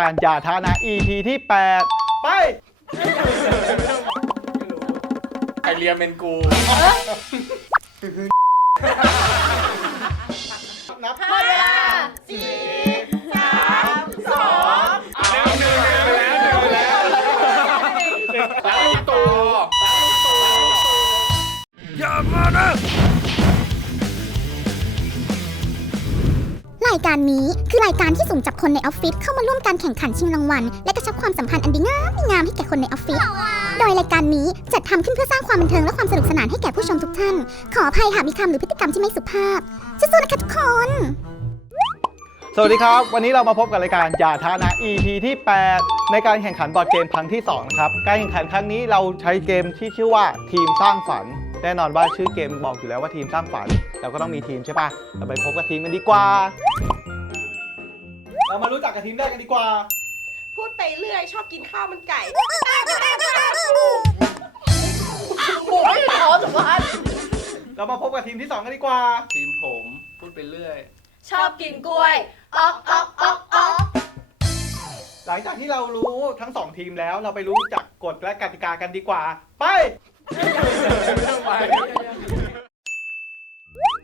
การอย่าท้านะ EP ที่ 8 ไป ไอเรียเมนกูนับหมดเวลาสี่สามสองหนึ่งหนึ่งแล้วหนึ่งแล้วแล้วลูกโต รายการนี้คือรายการที่สุ่มจับคนในออฟฟิศเข้ามาร่วมการแข่งขันชิงรางวัล และกระชับความสัมพันธ์อันดีงามงามให้แก่คนในออฟฟิศ โดยรายการนี้จัดทำขึ้นเพื่อสร้างความบันเทิงและความสนุกสนานให้แก่ผู้ชมทุกท่าน ขออภัยหากมีคำหรือพฤติกรรมที่ไม่สุภาพสู้ๆนะคะทุกคน สวัสดีครับ วันนี้เรามาพบกับรายการอย่าทานะ EP ที่ 8 ในการแข่งขันบอร์ดเกมครั้งที่2นะครับ การแข่งขันครั้งนี้เราใช้เกมที่ชื่อว่าทีมสร้างฝัน แน่นอนว่าชื่อเกมบอกอยู่แล้วว่าทีมสร้างฝันเราก็ต้องมีทีมใช่ปะเราไปพบกับทีมกันดีกว่า เรามารู้จักกับทีมแรกกันดีกว่า พูดไปเรื่อยชอบกินข้าวมันไก่หมูไม่พอสุภาพเรามาพบกับทีมที่2กันดีกว่า ทีมผมพูดไปเรื่อย ชอบกินกล้วยออกออกออกออกหลังจากที่เรารู้ทั้ง2ทีมแล้วเราไปรู้จักกฎและกติกากันดีกว่า ไป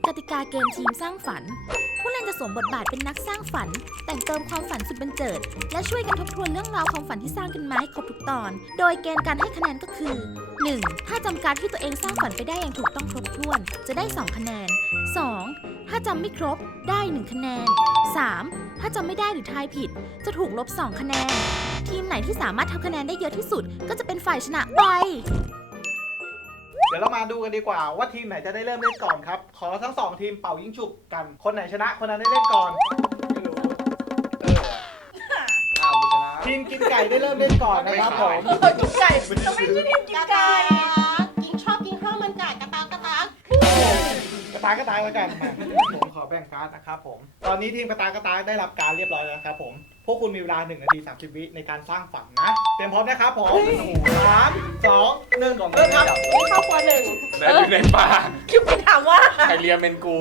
กติกาเกมทีมสร้างฝัน ผู้เล่นจะสวมบทบาทเป็นนักสร้างฝัน แต่งเติมความฝันสุดบันเจิด และช่วยกันทบทวนเรื่องราวความฝันที่สร้างกันมาให้ครบทุกตอน โดยเกณฑ์การให้คะแนนก็คือ 1. ถ้าจำการที่ตัวเองสร้างฝันไปได้อย่างถูกต้องครบถ้วน จะได้ 2 คะแนน 2. ถ้าจำไม่ครบได้ 1 คะแนน 3. ถ้าจำไม่ได้หรือทายผิด จะถูกลบ 2 คะแนน ทีมไหนที่สามารถทำคะแนนได้เยอะที่สุด ก็จะเป็นฝ่ายชนะไป เดี๋ยวเรามาดูกันดีกว่าว่าทีมไหนจะได้เริ่มเล่นก่อนครับ ขอทั้งสองทีมเป่ายิงฉุบกัน คนไหนชนะคนนั้นได้เล่นก่อน ไม่รู้เอออ้าวกูชนะทีมกินไก่ได้เริ่มเล่นก่อนนะครับผม เออกินไก่ทำไมชื่อทีมกินไก่กินชอบกินข้าวมันไก่กระตากกระตากกระตายกระตายแล้วกันมาผมขอแบ่งการ์ดนะครับผม ตอนนี้ทีมกระตายกระตายได้รับการดเรียบร้อยแล้วนะครับผมพ วกคุณมีเวลา 1 นาที 30 วิในการสร้างฝันนะ เตรียมพร้อมนะครับผมสามสองหนึ่งเริ่มครับกินข้าวครัวหนึ่งแล้วอยู่ในป่าคิวไปถามว่าไอเรียเมนกู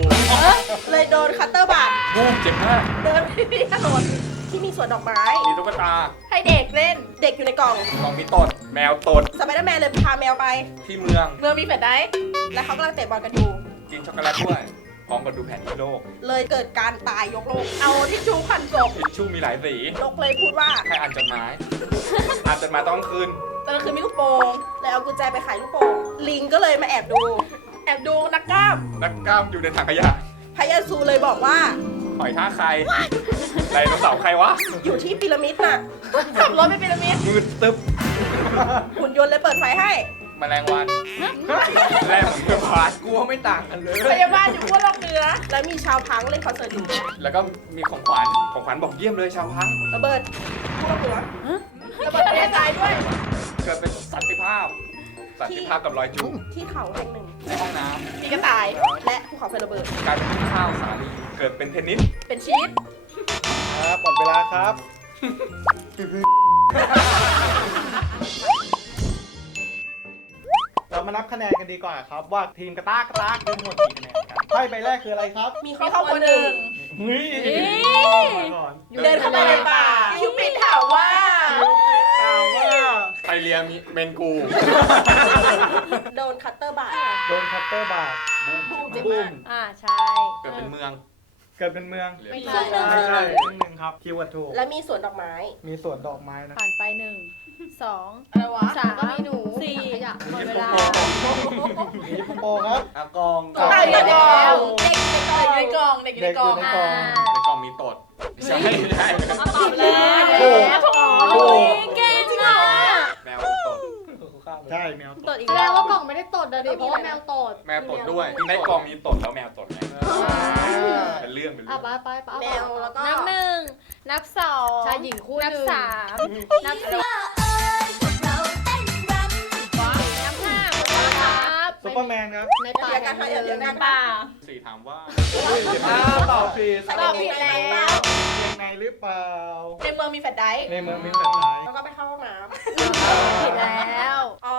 เลยโดนคัตเตอร์บาดบูมเจ็บมากเดินไปที่ถนนที่มีสวนดอกไม้ มีตุ๊กตา ให้เด็กเล่นเด็กอยู่ในกล่องกล่องมีตด แมวตดสไปเดอร์แมนเลยพาแมวไป ที่เมือง เมืองมีแฟลชไดรฟ์และเขากำลังเตะบอลกันอยู่กินช็อกโกแลตด้วย พร้อมกับดูแผนที่โลกเลยเกิดการตายยกโลก เอาทิชชู่พันศพทิชชู่มีหลายสีนกเลยพูดว่าใครอ่านจดหมายอ่านจดหมายตอนกลางคืนตอนกลางคืนมีลูกโป่งเลยเอากุญแจไปขายลูกโป่งลิงก็เลยมาแอบดู แอบดูนักกล้ามนักกล้ามอยู่ในถังขยะพยาซูเลยบอกว่า หอยท่าใครไดโนเสาร์ใครวะอยู่ที่พีระมิดน่ะขับรถไปพีระมิดมืดตึ๊บหุ่นยนต์เลยเปิดไฟให้ แมลงวันแรงเหมือนพาดกูว่าไม่ต่างกันเลย พยาบาลอยู่ขั้วโลกเหนือ แล้วมีชาวพังเล่นคอนเสิร์ตอยู่แล้วก็มีของขวัญของขวัญบอกเยี่ยมเลยชาวพังระเบิดพวกหัวระเบิดประเทศไทยด้วย เกิดเป็นสันติภาพ สันติภาพกับรอยจุ๊บที่เขาแห่งหนึ่งในห้องน้มีกระต่าย และภูเขาไฟระเบิดำกลายเป็นข้าวสาลีเกิดเป็นเทนนิสเป็นชีสครับหมดเวลาครับ มานับคะแนนกันดีกว่าครับ ว่าทีมกระตากกระตากได้ทั้งหมดกี่คะแนนครับไพ่ใบแรกคืออะไรครับมีครอบครัวหนึ่ง เฮ้ยมาก่อนเดินเข้าไปในป่าคิวปิดถามว่า ถามว่าไทเรียมีเมนกู โดนคัตเตอร์บาดโดนคัตเตอร์บาดบูมเจ็บบูมามกอ่าใช่ เกิดเป็นเมืองเกิดเป็นเมืองเหลือไม่อีกใช่ ใช่ใช่เรื่องหนึ่งครับคีย์เวิร์ดถูกและมีสวนดอกไม้ มีสวนดอกไม้นะผ่านไปหนึ่งสองอะไรวะสามก็มีหนู สี่ขยะหมดเวลามีฮิปโปครับอากองอะตายในกล่องเด็กในกล่องเด็กอยู่ในกล่องเด็กอยู่ในกล่องเด็กอยู่ในกล่องในกล่องมีตดไม่ใช่ไม่ใช่เอาตอบเลยโอ้โหโอ้ยเก่งอะแมวตดใช่แมวตดอีกแสดแล้งวว่ากล่องไม่ได้ตดอะดิเพราะว่าแมวตดแมวตดด้วยในกล่องมีตดแล้วแมวตดไงเป็นเรื่องเป็นอะเรื่องไปไปไปแมวแล้วก็นับหนึ่งนับสองชายหญิงคู่นับหนึ่งสามนับสี่ เปอร์แมนครับในป่าเดี๋ยวกันค่ะเดี๋ยวเดี๋ยวกันป่าสี่ถามว่าอ้าตอบผิดตอบผิดแล้วยังไงหรือเปล่า ในเมืองมีแฟลชไดรฟ์ในเมืองมีแบบไหนแล้วก็ไปเข้าห้องน้ผิดแล้วำอ๋อ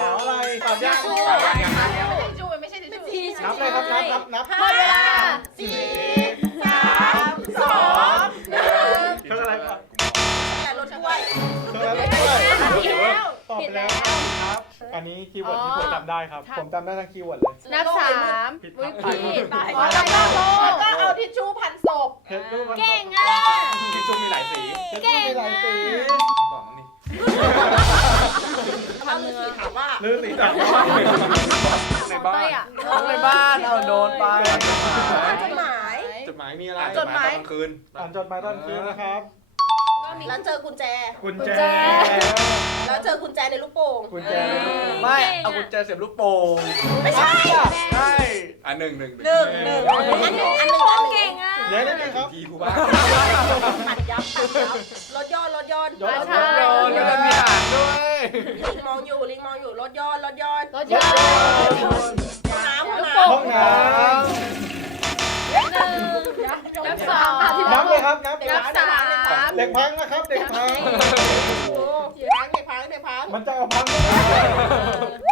ตอบอะไรตอบยากถามว่ายังไงจูไม่ใช่ทิชชู่นับเลยครับนับนับนับหมดเวลาสี่ อบไปแล้วครับ อันนี้คีย์เวิร์ดที่ผมจำได้ครับ ผมจำได้ทั้งคีย์เวิร์ดเลย นับสามผิดวิครับผิดตายขอไปบ้างโลแล้วก็เอาทิชชู่พันศพเห็นรูปมันเก่งอะ ทิชชู่มีหลายสีเก่งมีหลายสีกล่องนี่เอาฤาษีถามว่าลือสีจับในบ้านเต้ยอะในบ้านเอาโดนไปอ่านจดหมาย จดหมายมีอะไรจดหมายตอนกลางคืน อ่านจดหมายตอนคืนนะครับ แล้วเจอกุญแจ กุญแจ แล้วเจอกุญแจในลูกโป่ง กุญแจ ไม่ เอากุญแจเสียบลูกโป่งไม่ใช่ ใช่อะหนึ่งหนึ่งหนึ่งหนึ่งอันหนึ่งอันหนึ่งอันหนึ่งเก่งอะเดี๋ยวได้ไหมครับทีครูบ้าตัดยับตัดยับรถยนต์รถยนต์ยนต์ใช่โดนแล้วมันมีหางด้วยลิงมองอยู่ลิงมองอยู่รถยนต์รถยนต์รถยนต์ห้องน้ำห้องลูกน้โป่งห้องน้นับ สองำนับเลยครับนับนับสามเด็กพังนะครับ เด็กพังำโอ้เดี๋ยวพังเดี๋ยวพังเดี๋ยวพังมันจะเอาพังไหม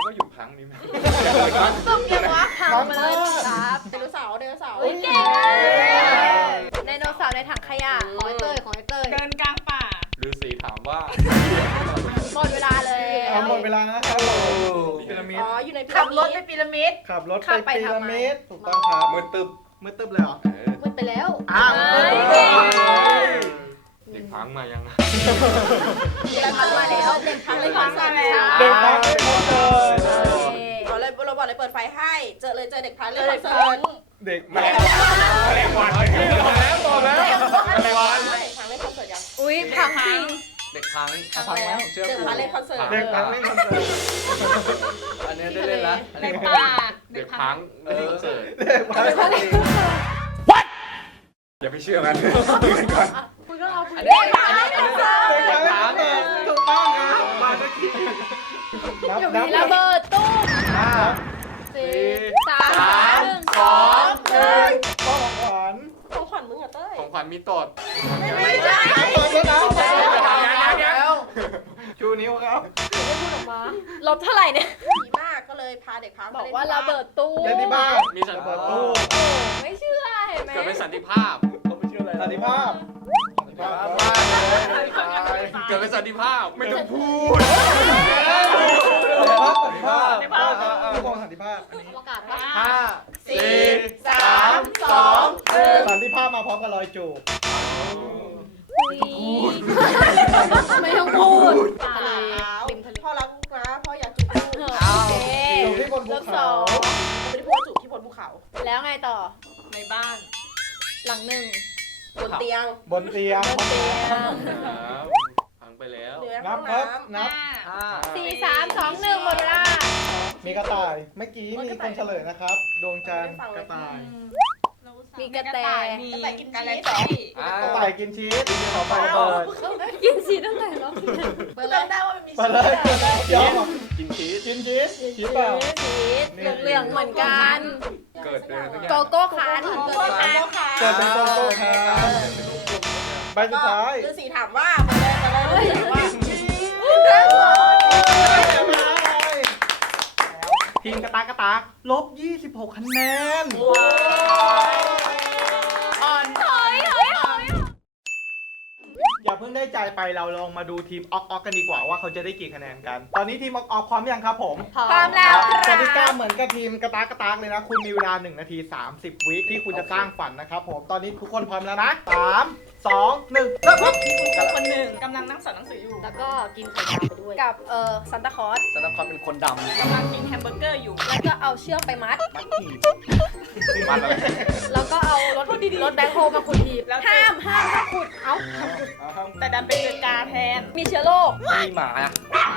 ก็อยู่พังนี่ไหมต้องยังวะพังมาเลยครับไดโนเสาร์ไดโนเสาร์เก่งไดโนเสาร์ในถังขยะขอให้เต้ยขอให้เต้ยเดินกลางป่าฤาษีถามว่าหมดเวลาเลยเอาหมดเวลานะครับพีระมิดอ๋ออยู่ในพีขัระบมิรถดไปพีระมิดขับรถไปพีระมิดถูกต้องครับมือตึบมืดตึ๊บเลยเหรอเออมืดไป แล้วอ้าวเอ้ยเก่งเด็กพังมายังอะเด็กพังมาแล้วเด็กพังเลยพังมาแล้วเด็กพังไม่พบเลยเอาเลยเราบอกเลยเปิดไฟให้ เจอเลยเจอเด็กพังเล่นคอนเสิร์ตเด็กแมลงแมลงวันบอกแล้วบอกแล้วแมลงวันไม่พังเล่นคอนเสิร์ตยังอุ้ยพังจริงเด็กพังพังแล้วเชื่อเด็กกูพังเล่นคอนเสิร์ตเด็กพังเล่นคอนเสิร์ตอันนี้ได้เล่นละอันในนี้ป่าเด็กพังเออเสิร์ตเด็กพังอย่าไปเชื่ อมันคุณก็เอาคุณอันเด็นี้กพังอันนี้เล่นคอนเสิร์ตเด็กพังเล่นคอนเสิร์ตถูกต้องครับมาสักทีนับอยู่นับมีระเบิดตู้มห้าสี่สามสองหนึ่งข้อของขวัญของขวัญมึงเหรอเต้ยของขวัญมีตดไม่ใช่ตอนแล้วนะแล้วชูนิ้วครับลบเท่าไหร่เนี่ยดีมากก็เลยพาเด็กพังบอกว่าระเบิดตู้เล่นที่บ้านมีสันเปิดตู้ไม่เชื่อเห็นไหมเกิดเป็นสันติภาพ สันติภาพสันติภาพบ้านเลยตายเกิดเป็นสันติภาพไม่ต้องพูดสันติภาพสันติภาพผู้กองสันติภาพอันนี้ประกาศปะห้าสี่สามสองหนึ่งสันติภาพมาพร้อมกับรอยจูบไม่ต้องพูดป่าทะเลวริมทะเลพ่อรักลูกนะพ่ออยากจูบลูกโอเคจูบที่บนภูเริ่มสเขาองไม่ได้พูดว่าจูบที่บนภูเขา แล้วไงต่อในบ้าน หลังหนึ่ง บนเตียงบนเตียงบนเตียงพังไปแล้วเหนือนัห้บองครับน้นับห้าสี่สามสองหนึ่งหมดเวลามีกระต่ายเมื่อกี้มีคนเฉลยนะครับ ดวงจันทร์กระต่ายมีกระแตมีำแต่กินกาชีแล็สกซี่อ่ากระต่ายกินชีสขอไฟเปิดกินสีตั้งแต่รอบที่แล้วเปิดจำได้ว่ามันมีเปิดเลยเดี๋ยวกินชีสกินชีสชีสเปล่า สีเหลืองๆเหมือนกัน เกิดเลยทุกอโกย่างโก้คันโกโก้ค่ะโกโก้ค่ะเกิดเป็นโกโก้ครับใบสุดท้าย ฤาษีถามว่าเปิดเลยเปิดเลยฤาษีถามว่าทีมกระตากกระตากลบ 26 คะแนนอ่ อย่าเพิ่งได้ใจไปเราลองมาดูทีมออกออกกันดีกว่าว่าเขาจะได้กี่คะแนนกัน ตอนนี้ทีมออกออกพร้อมยังครับผมพร้อมแล้วคกรับติกาเหมือนกับทีมกระตากกระตากเลยนะ คุณมีเวลา 1 นาที 30 วิที่คุณจะสร้างฝันนะครับผม ตอนนี้ทุกคนพร้อมแล้วนะ 3 2 1เริ่มครับคนหนึ่งกำลังนั่งสอนหนังสืออยู่แล้วก็กินไข่ดาวไปด้วย กับเอ่อซันตาคลอสสนับคอนเป็นคนดำกำลังกินแฮมเบอร์เกอร์อยู่ แล้วก็เอาเชือกไปมัด มัดหีบมันอะไรแล้วก็เอารถรถแบ็คโฮมาขุดหีบแล้วห้ามห้ามห้ามขุดเอ้าห้ามขุดแต่ดันเป็นเดือกาแทนมีเชื้อโรคมีหมามา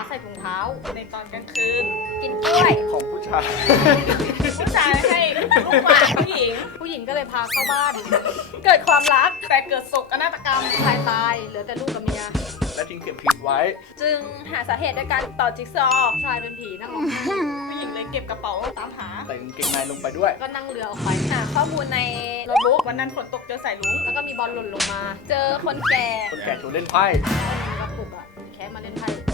ใส่ถุงเท้า ในตอนกลางคืน กินกล้วย ของผู้ชาย ผู้ชายให้ลูกหมาผู้หญิง ผู้หญิงก็เลยพาเข้าบ้าน เกิดความรักแต่เกิดโศกนาฏกรรมชายตายเหลือแต่ลูกกับเมีย และทิ้งเข็มผิดไว้ จึงหาสาเหตุด้วยการต่อจิ๊กซอว์ชายเป็นผีนั่งร้องไห้ผู้หญิงเลยเก็บกระเป๋าตามหาใส่กางเกงในลงไปด้วย ก็นั่งเรือออกไปหาข้อมูลในโน้ตบุ๊กวันนั้นฝนตกเจอสายลุงแล้วก็มีบอลหล่นลงมา เจอคนแก่คนแก่ชวนเล่นไพ่มีกระปุกอะแค่มาเล่นไพ่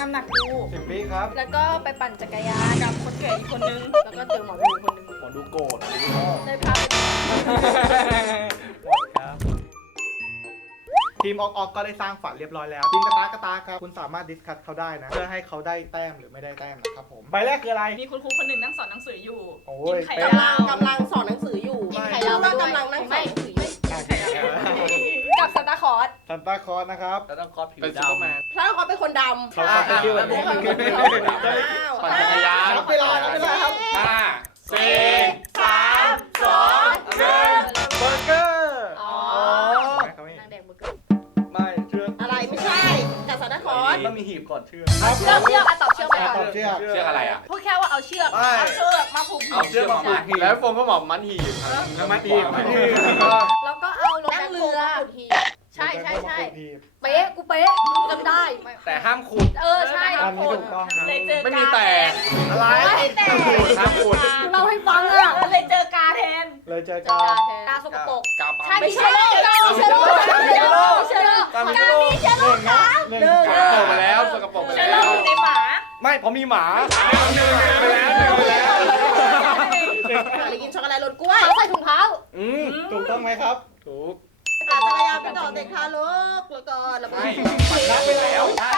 ชั่งน้ำหนักดู สิบวิครับแล้วก็ไปปั่นจักรยานกับคนแก่อีกคนนึง แล้วก็เจอหมอดูคนหนึ่งหมอดูโกรธหมอดูโง่เลยพาไปหมดครับทีทีมออกออกก็ได้สร้างฝันเรียบร้อยแล้ว ทีมกระตากกระตาครับคุณสามารถดิสคัทเขาได้นะ เพื่อให้เขาได้แต้มหรือไม่ได้แต้มนะครับผมใบแรกคืออะไร มีคุณครูคนหนึ่งนั่งสอนหนังสืออยู่โอ้กิย นไข่เป๊ะดาวกำลังกำลังสอนหนังสืออยู่กินไข่คิดาดวว่ากำลังนั่งสอนหนังสืออยู่ กับซานตาคลอสซันตาคลอสนะครับ แล้วต้องคอสผิวเป็นซุปดำเปอร์แมนพระเขาเป็นคนดำเขาเขาเป็นชื่อแบบนี้ อ้าวปั่นจักรยาน นับเวลานับเวลาครับ ห้าสี่สามสองหนึ่งเบอร์เกอร์อ๋อเขาไม่นางแดงเบอร์เกอร์ไม่เชื่ออะไรไม่ใช่กับสันตาคลอสต้องมีหีบก่อนเชื่อครับเชือกเชือกอะตอบเชือกไปตก่ออนบเชื่อเชือกอะไรอะ พูดแค่ว่าเอาเชือกไม่ เอาเชือกมาผูกเอาเชือกมามัดแล้วโฟมก็หมอบมัดหีบแล้วมาทีมมาทีมแล้วก็เอารถนั่แบ็งค เรืโฮอมาขุดหีบใช่ใช่ใช่ทีมเป๊ะกูเป๊ะจำได้ แต่ห้ามขุด เออใช่อันนี้ถูกต้องครับเลยเจอไม่มีแตกอะไรไม่แต่ห้ามขุดเราให้ฟังอะเลยเจอกาแทนเลยเจอจากันกาสกปรกกาปั๊มใช่มีเชื้อโรคเชื้อโรคเชื้อโรคเชื้อโรคตามการมีเชื้อโรหนึ่คงนะหนึ่งสกปรกไปแล้วสกปรกไปเชื้อแล้โรวคอยู่ในหมา ไม่เพราะมีหมาหนึ่งไปแล้วหนึ่งไปแล้วอะไรกินช็อกโกแลตรสกล้วยเขาใส่ถุงเท้าอืมถูกต้องไหมครับถูกปั่น จักรยานไปต่อเด็กทารกแล้วก็แล้วก็ไม่นับไปแล้วใช่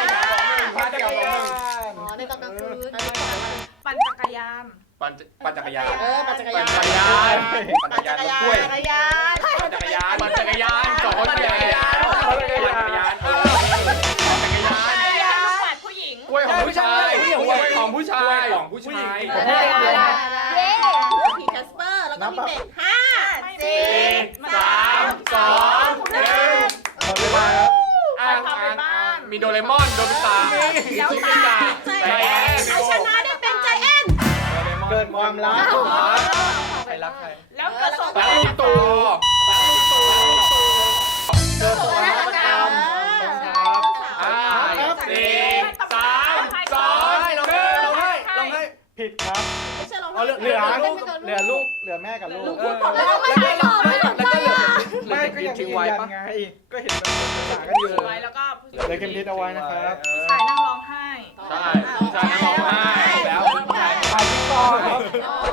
มาจากกับผมอ๋อในตอนกลางคืนปั่นจักรยานปั่นปั่นจักรยานเออปั่นจักรยานปั่นจักรยานปั่นจักรยานรถกล้วยจักรยานปั่นจักรยานปั่นจักรยานสองคนปั่นจักรยานปั่นจักรยานเออปั่นจักรยานจักรยานปัดผู้หญิงกล้วยของผู้ชายกล้วยของผู้ชายของผู้ชายได้ได้ได้เย้พี่แคสเปอร์แล้วก็มีเป็ดห้า สี่สามสองหนึ่งหมดเวลาครับอ่างอ่างอ่างมีโดเรมอนโดบิตะซูบิตะใจแอนใครชนะได้เป็นใจแอนเกิดความรักใครรักใครแล้วเกิดสงครัรากมลูกตู่เกิดตัวนักกรรมห้าสี่สามสองหนึ่ง ลงให้ลงให้ผิดครับ ไม่ใช่เราเอาเหลือเหลือเหลือลูกเหลือแม่กับลูกเออแล้วก็ไม่ได้ตอบไม่สนใจอะไม่ก็ยังทิ้ยืงนไว้ยันปะไงก็เห็นมันภาษากันอยู่ไว้แล้วก็ผู้เหลือเข็มทิศเอาไว้นะครับชายนั่งร้องไห้ใช่ใช่ร้องไห้แล้วถ่ายติ๊กต็อกครับ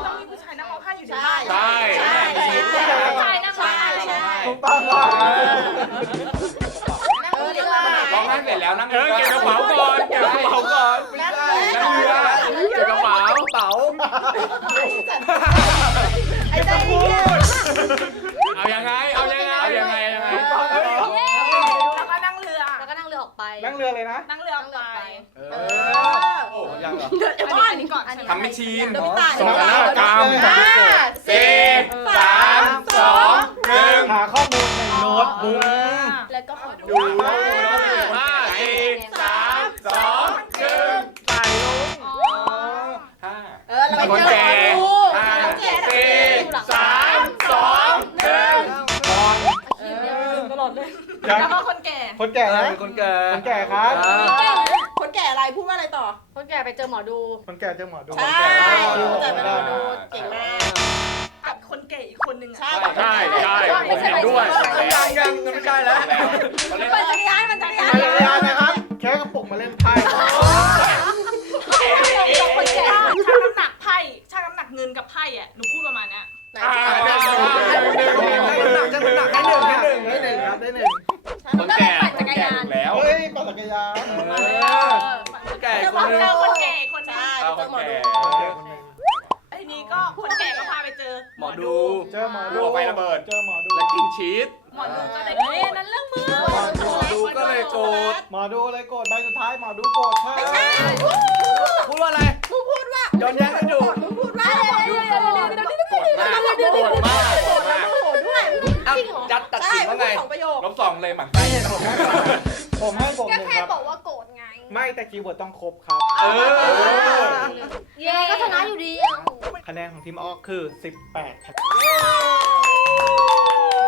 ต้องมีผู้ชายนั่งร้องไห้อยู่ในบ้านใช่ใช่ใช่ใช่นั่งร้องไห้ใช่ถูกต้องครับเออเดี๋ยวมาใหม่ร้องไห้เสร็จแล้วนั่งเออเก็บกระเป๋าก่อนเก็บกระเป๋าก่อนไม่ใไอ้ใจเหี้ยเอายังไง เอายังไง เอายังไงยังไงแล้วก็นั่งเรือ แล้วก็นั่งเรือออกไปนั่งเรือเลยนะนั่งเรือไปเอเอออโอ้ยังเหรอเดี๋ยวเดี๋ยวก่อนอันนี้ก่อนใช่ไหมทำไม่ชีนเดี๋ยวพี่ตายสองหน้ากรรมห้าสี่สามสองหนึ่งหาข้อมูลในโน้ตบุ๊กแล้วก็ขอดูดูห้า คนแก่คนแก่นะคนแก่คนแก่ครับคนแก่อะไรพูดว่าอะไรต่อ คนแก่ไปเจอหมอดู คนแก่เจอหมอดู ใช่คนแก่เป็นหมอดูเก่งมาก กับคนแก่อีกคนหนึ่งอะใช่ใช่ใช่ผมเห็นด้วย ยังยังไม่ใช่แล้วปั่นจักรยานปั่นจักรยาน จักรยานนะครับ แค่กระปุกมาเล่นไพ่ ย้อนแย้งกันอยู่มึงพูดว่าหมอดูโกรธโกรธมากโกรธมากโกรธแล้วโมโหด้วยอ้าวจัดตัดใช่สินมึว่างไงพูดสองประโยคลบสองเลยหมั่นไส้ผมให้ผมก็หนึ่งแค่ครับบอกว่าโกรธไง ไม่แต่คีย์เวิร์ดต้องครบครับ เออ เย้ก็ชนะอยู่ดีอะคะแนนของทีมออกคือ 18ครับ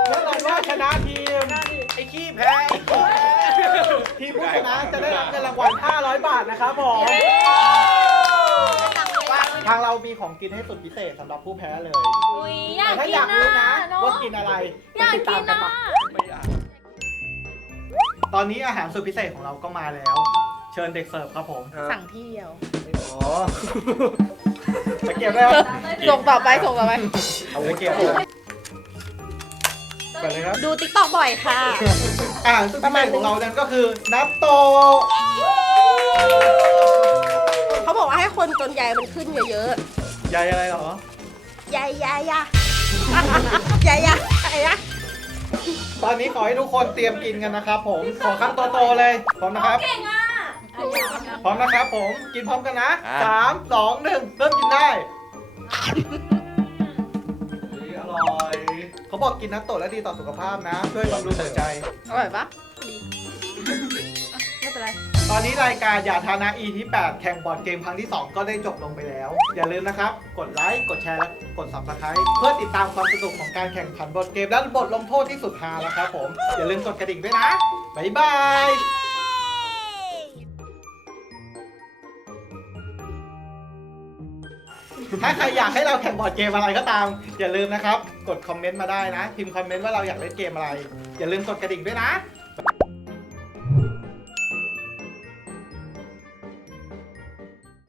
แน่นอนว่าชนะทีมไอ้ขี้แพ้ทีมผู้ชนะจะได้รับเงินรางวัล 500 บาทนะครับผมทางเรา มีของกินให้สุดพิเศษสำหรับผู้แพ้เลยอุ้ยอยาแต่กถ้ากิอนยากรู้นะเนาะว่ากินอะไรอยากติดกิตามนกันนะมาไม่อยากตอนนี้อาหารสุดพิเศษของเราก็มาแล้ว เชิญเด็กเสิร์ฟครับผมสั่งที่เดียวอ๋อตะเกียบได้ครับส่งต่อไปส่งต่อไป เอาตะเกียบตไปเลยครับ ดูติ๊กต็อกบ่อยค่ะ อ่าซึ่งประมาณของเรานั่นก็คือนับโตะ คนจนใหญ่มันขึ้นเยอะใหญ่อะไรเหรอ ๆใหญ่ใหญ่ใหญ่ใหญ่ใหญ่ใหญ่ตอนนี้ขอให้ทุกคนเตรียมกินกันนะครับผม ขอคำโตๆเลยพร้อมนะครับ พร้อมนะครับผม กินพร้อมกันนะสามสองหนึ่งเริ่มกินได้เฮ้ยอร่อย เขาบอกกินนัตโตะแล้วดีต่อสุขภาพนะ ช่วยบำรุงหัวใจ อร่อยปะดีไม่เป็นไร ตอนนี้รายการอย่าทานะ E ที่8แข่งบอร์ดเกมครั้งที่ 2 ก็ได้จบลงไปแล้ว อย่าลืมนะครับ กดไลค์ กดแชร์ และกด subscribe เพื่อติดตามความสนุกของการแข่งขันบอร์ดเกมและบทลงโทษที่สุดฮานะครับผม อย่าลืมกดกระดิ่งด้วยนะ บ๊ายบายถ้าใครอยากให้เราแข่งบอร์ดเกมอะไรก็ตาม อย่าลืมนะครับ กดคอมเมนต์มาได้นะ พิมพ์คอมเมนต์ว่าเราอยากเล่นเกมอะไร อย่าลืมกดกระดิ่งด้วยนะ